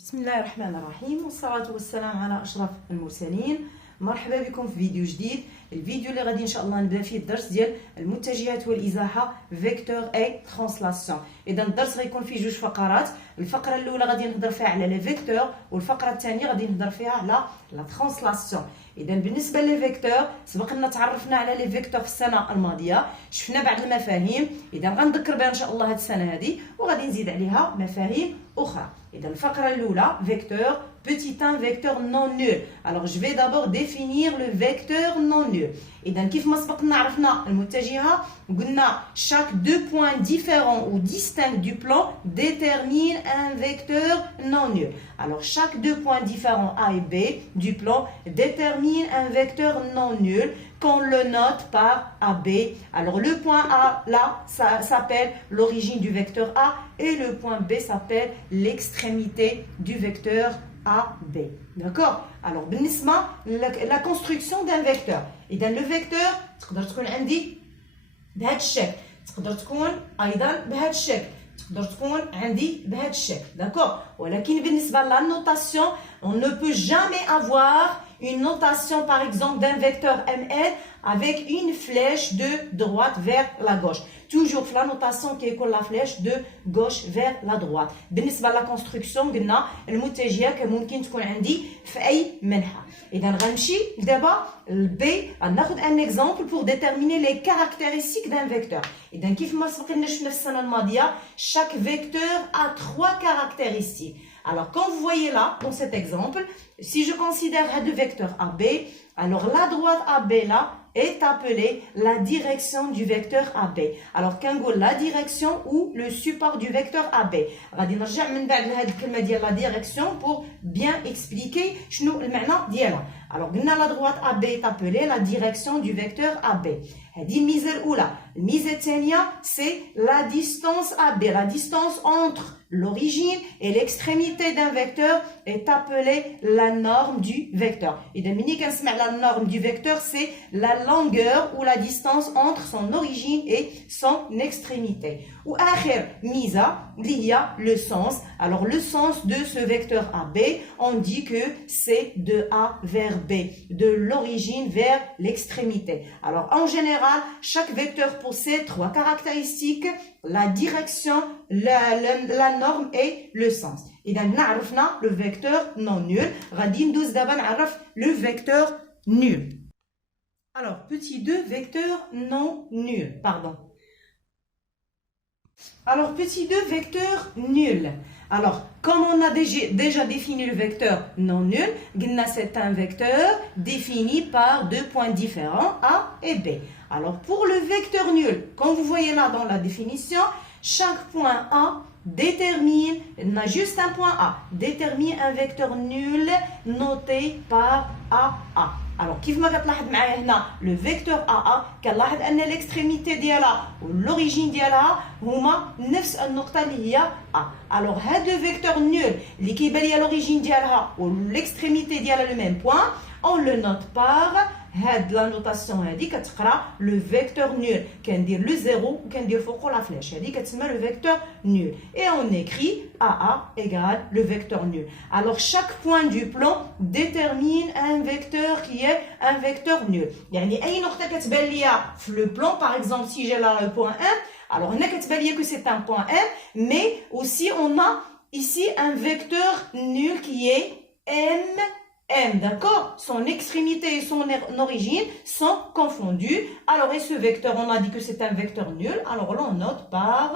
بسم الله الرحمن الرحيم والصلاة والسلام على أشرف المرسلين. مرحبا بكم في فيديو جديد. الفيديو اللي غادي ان شاء الله نبدا فيه الدرس ديال المتجهات والازاحه فيكتور اي ترانسلاسيون. اذا الدرس غيكون فيه جوج فقرات. الفقره الاولى غادي نهضر فيها على لي فيكتور، والفقره الثانيه غادي نهضر فيها على لا ترانسلاسيون. اذا بالنسبه لي فيكتور سبق لنا تعرفنا على لي فيكتور في السنه الماضيه، شفنا بعض المفاهيم. اذا غنذكر بها ان شاء الله هذه السنه هذه وغادي نزيد عليها مفاهيم اخرى. إذا الفقرة الأولى vecteur, petit 1 vecteur non nul. Alors je vais d'abord définir le vecteur non nul. إذا كيف ما سبقنا عرفنا المتجهة قلنا chaque deux points différents ou distincts du plan détermine un vecteur non nul. Alors chaque deux points différents A et B du plan détermine un vecteur non nul qu'on le note par AB. Alors le point A là, ça s'appelle l'origine du vecteur A et le point B s'appelle l'extrémité du vecteur AB. D'accord? Alors بالنسبة la construction d'un vecteur. إذا le vecteur تقدر تكون عندي بهذا الشكل، تقدر تكون أيضا بهذا الشكل، تقدر تكون عندي بهذا الشكل. D'accord? ولكن بالنسبة la notation, on ne peut jamais avoir une notation par exemple d'un vecteur ML avec une flèche de droite vers la gauche. Toujours la notation qui est comme la flèche de gauche vers la droite. بالنسبة la construction قلنا المتجهة كممكن تكون عندي في أي منحى. إذا غنمشي دابا ل B غناخد un exemple pour déterminer les caractéristiques d'un vecteur. إذا كيف ما سبق لنا شفنا في السنة الماضية chaque vecteur a trois caractéristiques. Alors, quand vous voyez là, dans cet exemple, si je considère deux vecteurs AB, alors la droite AB là est appelée la direction du vecteur AB. Alors, كنقول la direction ou le support du vecteur AB. غادي نرجع من بعد لهاد الكلمة ديال la direction pour bien expliquer شنو المعنى ديالها. Alors, قلنا la droite AB est appelée la direction du vecteur AB. هذه الميزة الأولى. الميزة الثانية c'est la distance AB. La distance entre l'origine et l'extrémité d'un vecteur est appelée la norme du vecteur. إذا ملي كنسمع la norme du vecteur c'est la longueur ou la distance entre son origine et son extrémité. وآخر ميزة اللي هي le sens. Alors le sens de ce vecteur AB, on dit que c'est de A vers B, de l'origine vers l'extrémité. Alors en général, chaque vecteur possède trois caractéristiques: la direction, la norme et le sens. إذا نعرفنا le vecteur non nul. غادي ندوز دابا نعرف le vecteur nul. Alors petit 2, vecteur non nul, pardon. Alors petit 2, vecteur nul. Alors, comme on a déjà défini le vecteur non nul, c'est un vecteur défini par deux points différents A et B. Alors, pour le vecteur nul, comme vous voyez là dans la définition, chaque point A détermine, on a juste un point A, détermine un vecteur nul noté par AA. Alors, كيف ما كتلاحظ معايا هنا le vecteur AA كنلاحظ ان l'extrémité ديالها والorigine ديالها هما نفس النقطة اللي هي A. Alors, هاد le vecteur nul اللي كيبان ليا l'origine ديالها والextrémité ديالها le même point, on le note par هاد لا نوتاسيون هادي كتقرا لو فيكتور نول، كندير لو زيرو وكندير فوقو لا فلاش، هادي كتسمى لو فيكتور نول. Et on écrit AA égale le vecteur nul. Alors chaque point du plan détermine un vecteur qui est un vecteur nul. يعني أي نقطة كتبان ليا في لو بلان، par exemple si j'ai là le point M, alors هنا كتبان ليا que c'est un point M, mais aussi on a ici un vecteur nul qui est M, d'accord? Son extrémité et son origine sont confondus. Alors, et ce vecteur, on a dit que c'est un vecteur nul. Alors là, on note par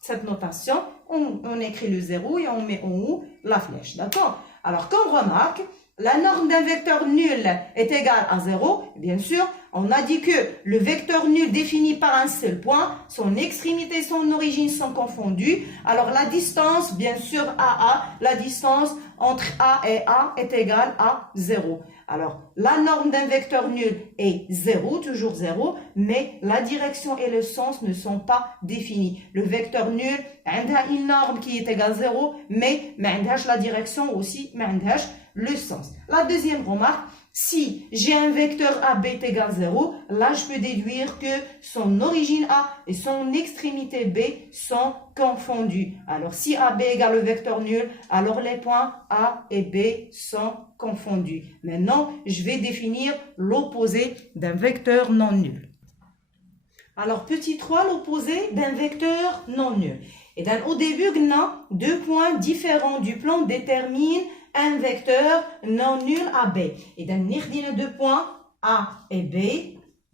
cette notation. On écrit le 0 et on met en haut la flèche, d'accord? Alors, comme remarque, la norme d'un vecteur nul est égale à 0. Bien sûr, on a dit que le vecteur nul défini par un seul point, son extrémité et son origine sont confondus. Alors, la distance, bien sûr, AA, la distance entre A et A est égale à 0. Alors, la norme d'un vecteur nul est 0, toujours 0, mais la direction et le sens ne sont pas définis. Le vecteur nul a une norme qui est égale à 0, mais ما عندهاش la direction aussi, ما عندهاش le sens. La deuxième remarque, si j'ai un vecteur AB est égal 0, là je peux déduire que son origine A et son extrémité B sont confondus. Alors si AB égale le vecteur nul, alors les points A et B sont confondus. Maintenant, je vais définir l'opposé d'un vecteur non nul. Alors petit 3, l'opposé d'un vecteur non nul. Et donc, au début, on a deux points différents du plan déterminent un vecteur non nul AB. Et donc, on a deux points A et B.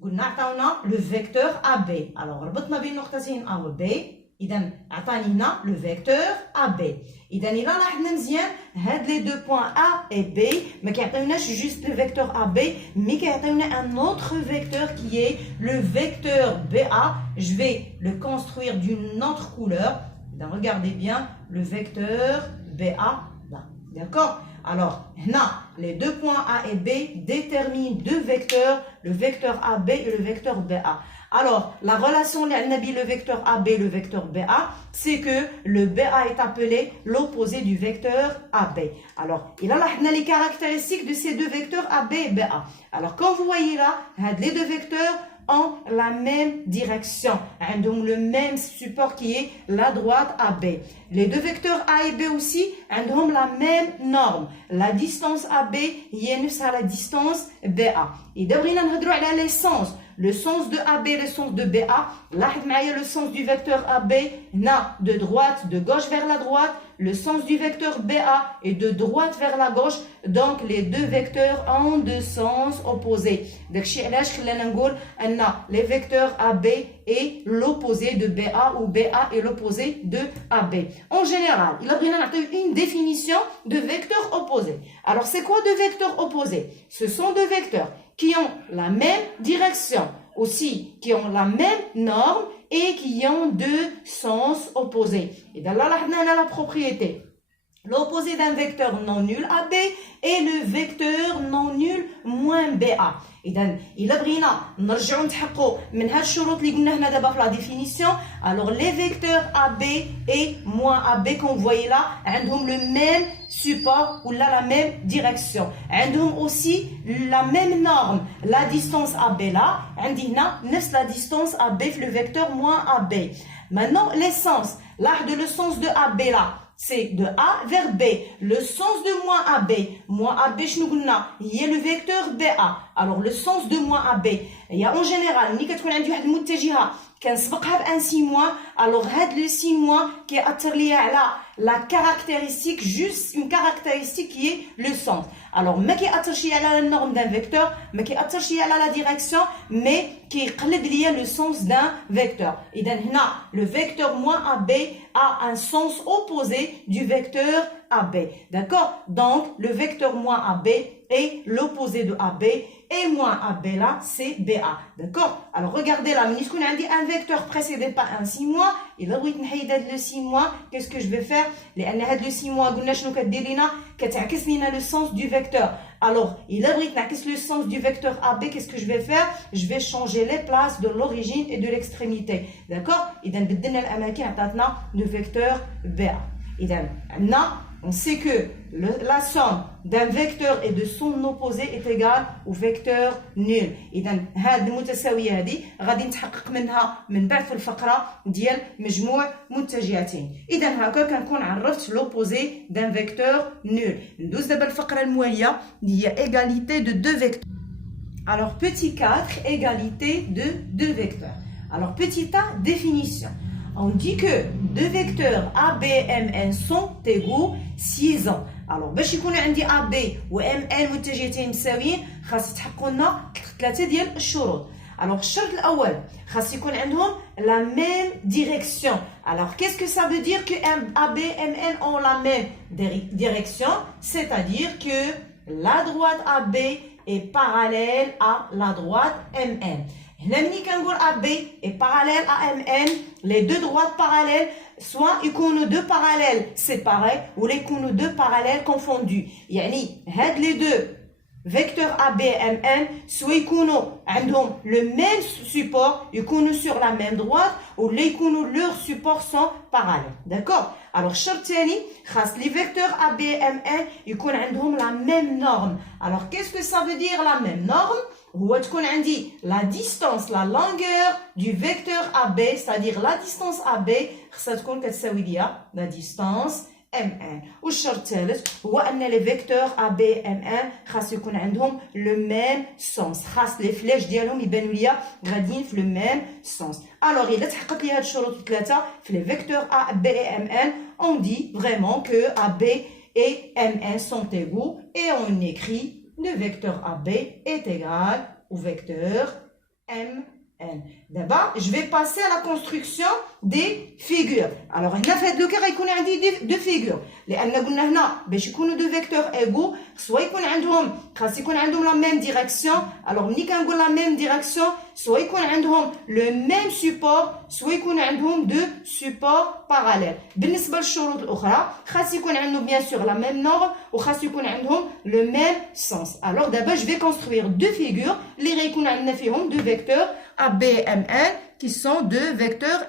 On a le vecteur AB. Alors, on a A et B. إذا عطانينا le vecteur AB. إذا إلا لاحظنا مزيان هاد les deux points A et B ما كيعطيوناش juste le vecteur AB mais كيعطيونا un autre vecteur qui est le vecteur BA. Je vais le construire d'une autre couleur. Donc, regardez bien le vecteur BA là. D'accord? Alors, là, les deux points A et B déterminent deux vecteurs, le vecteur AB et le vecteur BA. Alors, la relation le vecteur AB et le vecteur BA, c'est que le BA est appelé l'opposé du vecteur AB. Alors, il a les caractéristiques de ces deux vecteurs AB et BA. Alors, quand vous voyez là, les deux vecteurs ont la même direction, donc le même support qui est la droite AB. Les deux vecteurs A et B aussi ont la même norme. La distance AB est à la distance BA. Et devrions nous les sens. Le sens de AB et le sens de BA. Là, le sens du vecteur AB na de droite, de gauche vers la droite. Le sens du vecteur BA est de droite vers la gauche. Donc, les deux vecteurs ont deux sens opposés. Donc, les vecteurs AB est l'opposé de BA ou BA est l'opposé de AB. En général, il a une définition de vecteurs opposés. Alors, c'est quoi deux vecteurs opposés? Ce sont deux vecteurs qui ont la même direction, aussi qui ont la même norme et qui ont deux sens opposés. Et dans là, on a la propriété. L'opposé d'un vecteur non nul AB est le vecteur non nul moins BA. إذا إلا بغينا نرجعوا نتحققوا من هاد الشروط اللي قلنا هنا دابا في لا ديفينيسيون alors les vecteurs AB et moins AB qu'on voyait là عندهم le même support ou la même direction عندهم aussi la même norme la distance AB là عندي هنا نفس la distance AB في le vecteur moins AB. Maintenant les sens لاحظوا le sens de AB là c'est de A vers B. Le sens de moins AB, il y a le vecteur BA. Alors, le sens de moins AB, il y a en général, ملي كتكون عندي واحد المتجهة كنسبقها بان سي موان alors هاد لو سي موان كيأثر ليا على la caractéristique, juste une caractéristique qui est le sens. Alors, ما كيأثرش على la norme d'un vecteur, ما كيأثرش على la direction, mais كيقلب ليا le sens d'un vecteur. إذا هنا le vecteur moins AB a un sens opposé du vecteur AB. D'accord? Donc, le vecteur moins AB est l'opposé de AB et moins AB là, c'est BA. D'accord? Alors, regardez là, mais on a dit un vecteur précédé par un 6 mois, et là, le 6 mois, qu'est-ce que je vais faire? Le 6 mois, le sens du vecteur. Alors, il a le sens du vecteur AB, qu'est-ce que je vais faire? Je vais changer les places de l'origine et de l'extrémité. D'accord? Et donc, le vecteur BA. Et donc, on sait que la somme d'un vecteur et de son opposé est égale au vecteur nul. إذا هذه المتساوية هذه غادي نتحقق منها من بعد في الفقرة ديال مجموع متجهتين. إذا هكا كنكون عرفت l'opposé d'un vecteur nul. ندوز دابا الفقرة الموالية اللي هي égalité de deux vecteurs. Alors petit 4, égalité de deux vecteurs. Alors petit A, définition. On dit que deux vecteurs AB et MN sont égaux 6 ans. Alors, باش يكون عندي AB و MN متجهتين مساويين خاص يتحققوا لنا ثلاثة ديال الشروط. Alors, الشرط الأول خاص يكون عندهم la même direction. Alors, qu'est-ce que ça veut dire que AB et MN ont la même direction? C'est-à-dire que la droite AB est parallèle à la droite MN. ملي كنقول AB est parallèle à MN, les deux droites parallèles soit يكونوا deux parallèles séparés ou les يكونوا deux parallèles confondus. يعني هاد les deux vecteur ABMN soit يكونوا عندهم le même support يكونوا sur la même droite ولا يكونوا leurs supports sont parallèles. D'accord? Alors الشرط الثاني خاص les vecteurs ABMN يكون عندهم la même norme. Alors qu'est-ce que ça veut dire la même norme? هو تكون عندي la distance, la longueur du vecteur AB, c'est-à-dire la distance AB خاصها تكون كتساوي ليا la distance M1. والشرط الثالث هو ان لي فيكتور AB M1 خاص يكون عندهم لو ميم سونس، خاص لي فلاش ديالهم يبانوا ليا غاديين في لو ميم سونس. الوغ الا تحققت لي هاد الشروط الثلاثه في لي فيكتور AB et M1 on dit vraiment que AB et M1 sont égaux et on écrit le vecteur AB est égal au vecteur M1. D'abord, je vais passer à la construction des figures. Alors, هنا في هذا لو كا غيكون عندي deux figures. لأن قلنا هنا باش يكونوا deux vecteurs égaux سواء يكون عندهم خاص يكون عندهم la même direction. Alors, ملي كنقول la même direction سواء يكون عندهم le même support سواء يكون عندهم deux supports parallèles. بالنسبة للشروط الأخرى خاص يكون عندهم bien sûr la même norme وخاص يكون عندهم le même sens. Alors, d'abord, je vais construire deux figures اللي غيكون عندنا فيهم deux vecteurs ABMN qui sont deux vecteurs.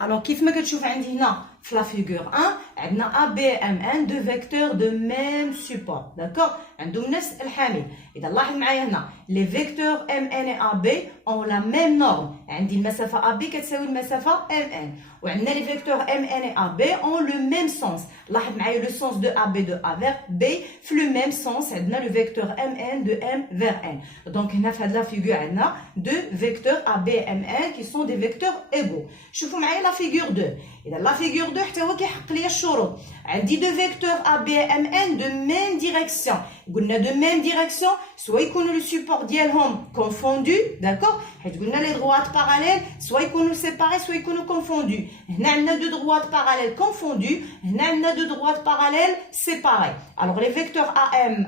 Alors, كيف ما كتشوف عندي هنا في la figure 1 عندنا ABMN deux vecteurs de même support. D'accord? عندهم نفس الحامل. إذا لاحظ معايا هنا les vecteurs MN et AB ont la même norme. عندي المسافة AB كتساوي المسافة MN. وعندنا les vecteurs MN et AB ont le même sens. لاحظ معايا le sens de AB de A vers B في le même sens عندنا le vecteur MN de M vers N. Donc هنا في هاد la figure عندنا deux vecteurs AB MN qui sont des vecteurs égaux. شوفوا معايا la figure 2. إذا la figure 2 حتى هو كيحقق لي الشروط. عندي deux vecteurs AB MN de même direction. قلنا de même direction سواء يكونوا le support ديالهم confondus. D'accord? حيت قلنا les droites parallèles سواء يكونوا séparés سواء يكونوا confondus. هنا عندنا deux droites parallèles confondues. هنا عندنا deux droites parallèles séparées. Alors les vecteurs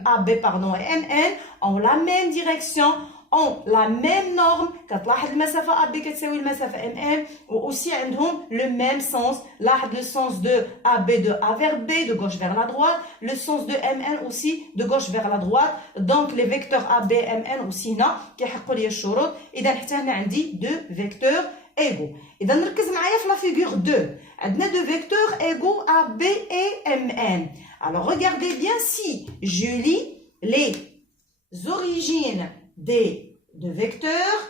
AB pardon et MN ont la même direction ont la même norme. كتلاحظ المسافة AB كتساوي المسافة MN و aussi عندهم le même sens. لاحظ le sens de AB de A vers B de gauche vers la droite, le sens de MN aussi de gauche vers la droite. Donc les vecteurs AB MN aussi هنا كيحققوا لي الشروط. إذا حتى هنا عندي deux vecteurs égaux. إذا نركز معايا في la figure 2 عندنا deux vecteurs égaux AB et MN. Alors regardez bien si je lis les origines des deux vecteurs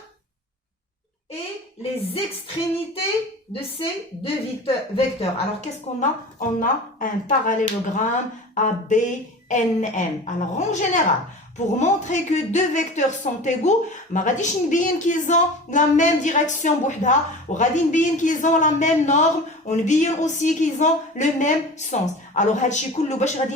et les extrémités de ces deux vecteurs. Alors, qu'est-ce qu'on a? On a un parallélogramme ABNM. Alors, en général, pour montrer que deux vecteurs sont égaux, ما غاديش نبين qu'ils ont la même direction بوحدها وغادي نبين qu'ils ont la même norme ونبين aussi qu'ils ont le même sens. Alors, هادشي كله باش غادي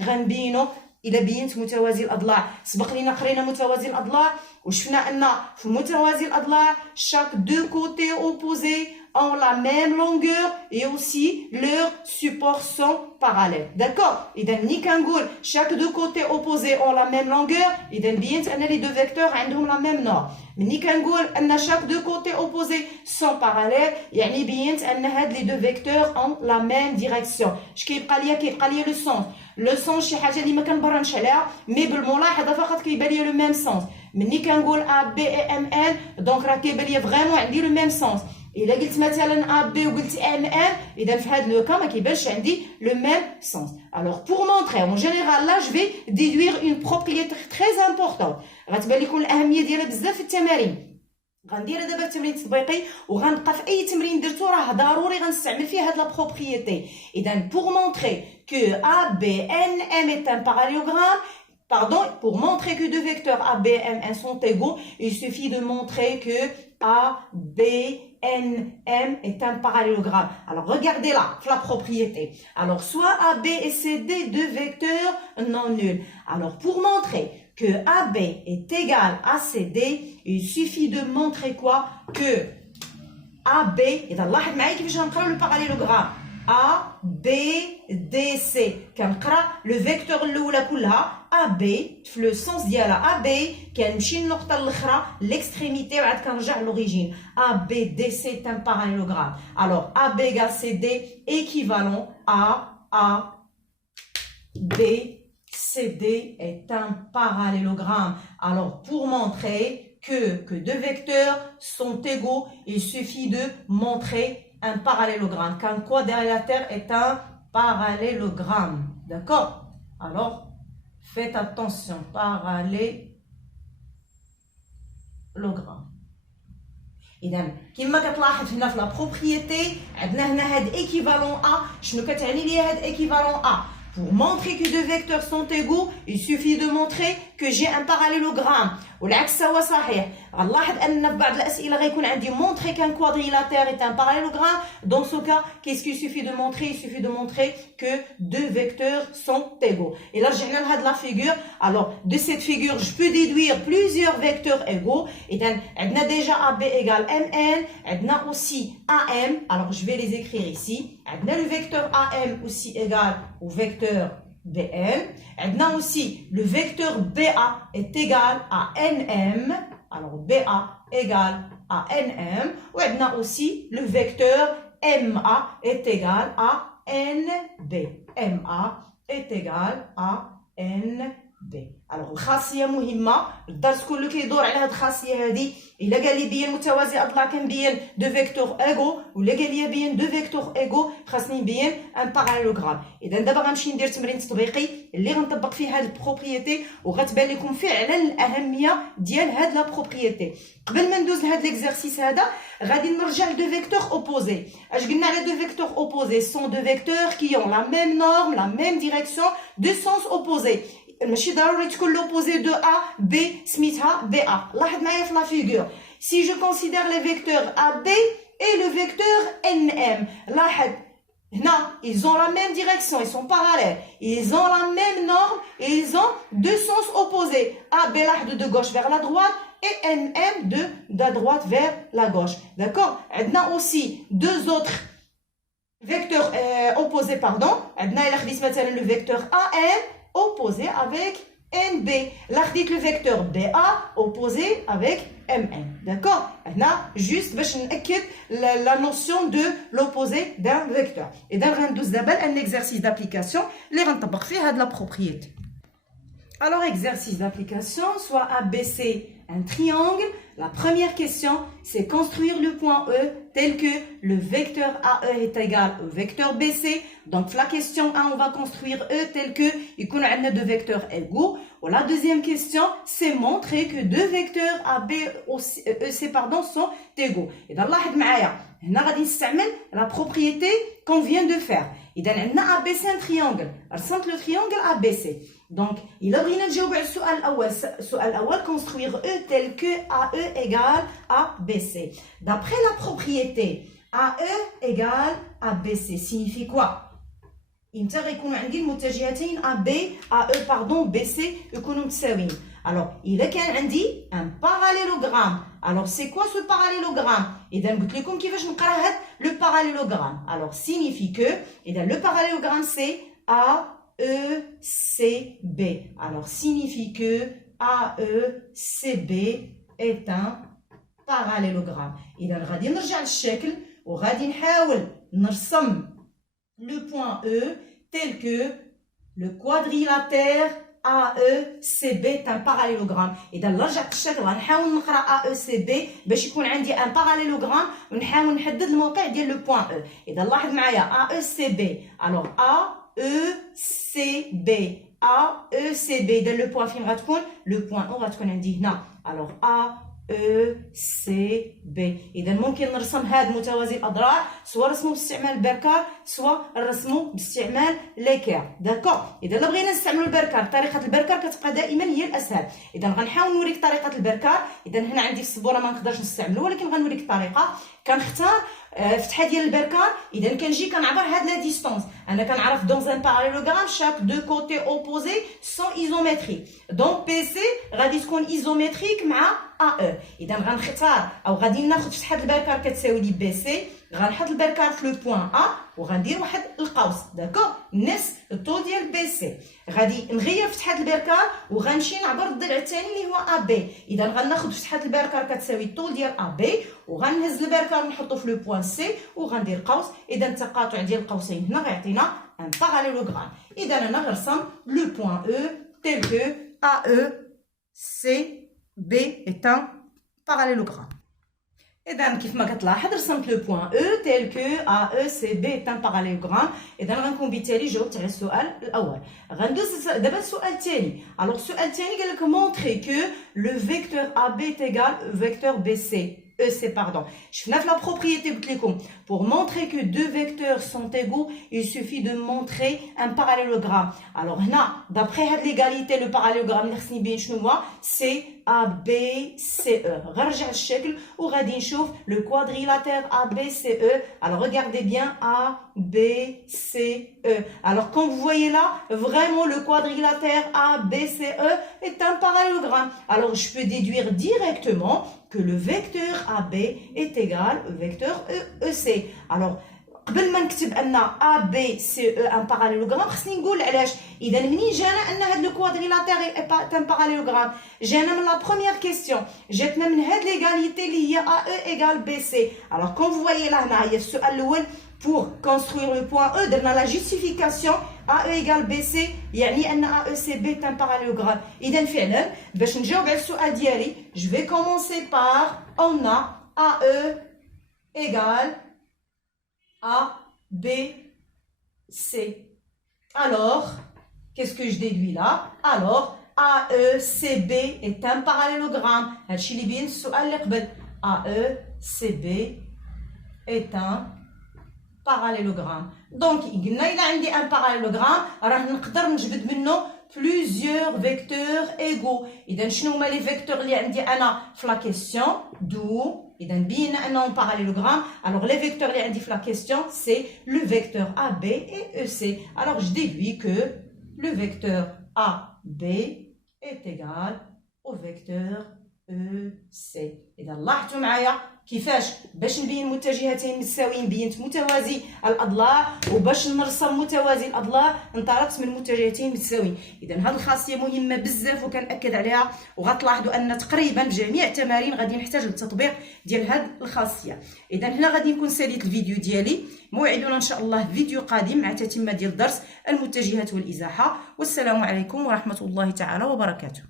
غنبينو إلا بينت متوازي الأضلاع. سبق لينا قرينا متوازي الأضلاع وشفنا أن في متوازي الأضلاع chaque deux côtés opposés ont la même longueur et aussi leurs supports sont parallèles. D'accord? إذا ملي كنقول chaque deux côtés opposés ont la même longueur إذا بينت أن les deux vecteurs عندهم la même norme. ملي كنقول أن chaque deux côtés opposés sont parallèles يعني بينت أن هاد les deux vecteurs ont la même direction. اش كيبقى ليا le sens. لو سونس شي حاجه اللي ما كنبرهنش عليها مي بالملاحظه فقط كيبان لي لو ميم سونس. ملي كنقول ا بي اي ام ان دونك راه كيبان لي فريمون عندي لو ميم سونس. الا قلت مثلا ا بي وقلت ام ان اذا في هذا لو كا ما كيبانش عندي لو ميم سونس. Alors pour montrer en général là je vais déduire une propriété très importante غتبان لكم الاهميه ديالها بزاف في التمارين. غندير دابا التمرين التطبيقي وغنبقى في اي تمرين درتو راه ضروري غنستعمل فيه هاد لا بروبريتي. اذا pour montrer que ABNM est un parallélogramme, pardon, pour montrer que deux vecteurs ABNM sont égaux, il suffit de montrer que ABNM est un parallélogramme. Alors regardez là, la propriété. Alors soit AB et CD deux vecteurs non nuls. Alors pour montrer que AB est égal à CD, il suffit de montrer quoi? Que AB, إذا لاحظ معايا كيفاش غنقراو لو parallélogramme A, B, D, C. كنقرا لو فيكتور الاولى كلها AB في لو سونس ديالها AB كنمشي للنقطه الاخرى l'extrémité وعاد كنرجع لوريجين. AB, D, C est un parallélogramme. Alors AB égale CD équivalent à A, B, C CD est un parallélogramme. Alors, pour montrer que deux vecteurs sont égaux, il suffit de montrer un parallélogramme. Qu'un quadrilatère est un parallélogramme. D'accord? Alors, faites attention. Parallélogramme. إذا كما كتلاحظ هنا في لا بروبريتي عندنا هنا هاد équivalent A. شنو كتعني ليا هاد équivalent A؟ Pour montrer que deux vecteurs sont égaux, il suffit de montrer que j'ai un parallélogramme. والعكس هو صحيح. غنلاحظ ان في بعض الاسئله غيكون عندي montrer qu'un quadrilatère est un parallélogramme. Dans ce cas, qu'est-ce qu'il suffit de montrer? Il suffit de montrer que deux vecteurs sont égaux. Et là, رجعنا لهاد la figure. Alors, de cette figure, je peux déduire plusieurs vecteurs égaux. Et donc, عندنا déjà AB égale MN. عندنا aussi AM. Alors, je vais les écrire ici. عندنا le vecteur AM aussi égal au vecteur BN. Maintenant aussi, le vecteur BA est égal à NM. Alors, BA égale à NM. Ou maintenant aussi, le vecteur MA est égal à NB. MA est égal à NB. Alors, الخاصية مهمة. الدرس كله كيدور على هاد الخاصية هادي. إلا قال لي بين متوازي أضلاع كنبين دو فيكتور إيغو، ولا قال لي بين دو فيكتور إيغو خاصني نبين ان باراليلوغرام. إذا دابا غنمشي ندير تمرين تطبيقي اللي غنطبق فيه هاد البروبريتي وغتبان لكم فعلا الأهمية ديال هاد لا بروبريتي. قبل ما ندوز لهاد ليكزارسيس هذا غادي نرجع لدو فيكتور اوبوزي. اش قلنا على دو فيكتور اوبوزي؟ سون دو فيكتور كي اون لا ميم نورم لا ميم ديريكسيون دو سونس اوبوزي. ماشي ضروري تكون لوبوزي دو A B سميتها BA. لاحظ معايا في لا فيغور. Si je considère les vecteurs AB et le vecteur NM, لاحظ هنا ils ont la même direction, ils sont parallèles, ils ont la même norme et ils ont deux sens opposés. AB لاحظ de gauche vers la droite et NM de la droite vers la gauche. D'accord? عندنا aussi deux autres vecteurs opposés, pardon. عندنا إلا خديت مثلا le vecteur AM opposé avec NB. Là, خديت le vecteur BA opposé avec MN. D'accord? هنا juste باش نأكد la notion de l'opposé d'un vecteur. إذا غندوز دابا un exercice d'application اللي غنطبق فيه هاد la propriété. Alors, exercice d'application, soit ABC un triangle. La première question, c'est construire le point E tel que le vecteur AE est égal au vecteur BC. Donc, la question 1, on va construire E tel que il y a deux vecteurs égaux. Ou la deuxième question, c'est montrer que deux vecteurs AB EC sont égaux. Et dans la هنا غادي نستعمل la propriété qu'on vient de faire. إذا عندنا ABC un triangle. رسمت le triangle ABC. Donc, إلا بغينا نجاوب على السؤال الأول construire E tel que AE égale à BC. D'après la propriété AE égale à BC signifie quoi? إمتى غيكون عندي المتجهتين BC يكونوا متساويين. Alors, إذا كان عندي un parallélogramme. Alors, c'est quoi ce parallélogramme? إذا قلت لكم كيفاش نقرا هاد le parallélogramme. Alors, signifie que إذا le parallélogramme c'est AECB. Alors, signifie que AECB est un parallélogramme. إذا غادي نرجع للشكل وغادي نحاول نرسم le point E tel que le quadrilatère AECB est un parallélogramme. إذا رجعت الشكل غنحاول نقرا AECB باش يكون عندي ان باراليلوغرام ونحاول نحدد الموقع ديال لو بوين E. إذا لاحظ معايا AECB. Alors AECB إذا لو بوين فين غتكون؟ لو بوين O غتكون عندي هنا. Alors AECB. إذا ممكن نرسم هاد متوازي الأضلاع سواء رسمو باستعمال البركار سواء نرسمو باستعمال ليكير. داكور. إذا لا بغينا نستعملو البركار طريقة البركار كتبقى دائما هي الأسهل. إذا غنحاول نوريك طريقة البركار. إذا هنا عندي في السبورة ما نقدرش نستعملو ولكن غنوريك الطريقة. كنختار فتحة ديال البركار. إذا كنجي كنعبر هاد لا ديستونس. أنا كنعرف دون ان باراليلوغرام chaque deux côtés opposés sont isométriques. Donc PC غادي تكون isométrique مع AE. إذا غنختار أو غادي ناخد فتحة البركار كتساوي لي BC. غنحط البركار في لو بوين A وغندير واحد القوس. داكور؟ نص الطول ديال BC. غادي نغير فتحة البركار وغنمشي نعبر الضلع الثاني اللي هو AB. إذا غناخد فتحة البركار كتساوي الطول ديال AB وغنهز البركار ونحطو في لو بوين C وغندير قوس. إذا التقاطع ديال القوسين هنا غيعطينا ان باراليلوغرام. إذا أنا غنرسم لو بوين E tel que AECB est un parallélogramme. إذا كيف ما كتلاحظ رسمت لو بوان او تيل كو AECB est un parallélogramme. إذا غنكون بالتالي جاوبت على السؤال الأول. غندوز دابا السؤال الثاني. الوغ السؤال الثاني قال لك montrer que le vecteur AB est égal au vecteur EC, pardon. شفنا في la propriété قلت لكم pour montrer que deux vecteurs sont égaux, il suffit de montrer un parallélogramme. Alors هنا d'après هاد l'égalité le parallélogramme اللي خصني نبين شنو هو c'est ABCE. غنرجع للشكل وغادي نشوف le quadrilatère ABCE. Alors regardez bien ABCE. Alors comme vous voyez là, vraiment le quadrilatère ABCE est un parallélogramme. Alors je peux déduire directement que le vecteur AB est égal au vecteur EC. Alors قبل ما نكتب ان ABCE ان باراليلوغرام خصني نقول علاش. اذا منين جانا ان هذا لو كوادريلاتير ان باراليلوغرام؟ جانا من لا بروميير كيسيون، جاتنا من هاد ليغاليتي اللي هي AE ايغال BC. alors comme vous voyez là هنا هي في السؤال الاول pour construire le point E درنا la justification AE égale BC يعني ان AECB est un parallélogramme. اذا فعلا باش نجاوب على السؤال ديالي je vais commencer par on a AE égale A, B, C. Alors, qu'est-ce que je déduis là? Alors, AECB est un parallélogramme. هادشي اللي بين السؤال اللي قبل. AECB est un parallélogramme. Donc, قلنا إلا عندي un parallélogramme راه نقدر نجبد منه plusieurs vecteurs égaux. إذا شنو هما لي فيكتور اللي عندي أنا في لا كيسيون؟ دو إذا بينا أنهم parallélogramme. Alors les vecteurs اللي عندي في la question c'est le vecteur AB et EC. Alors je déduis que le vecteur AB est égal au vecteur EC. إذا لاحظتوا معايا كيفاش باش نبين متجهتين متساويين بينت متوازي الأضلاع، وباش نرسم متوازي الأضلاع انطلقت من متجهتين متساويين. إذا هذه الخاصية مهمة بزاف وكنأكد عليها، وغتلاحظوا أن تقريبا بجميع التمارين غادي نحتاج للتطبيق ديال هذه الخاصية. إذا هنا غادي نكون ساليت الفيديو ديالي. موعدنا إن شاء الله فيديو قادم مع تتمة ديال درس المتجهات والإزاحة. والسلام عليكم ورحمة الله تعالى وبركاته.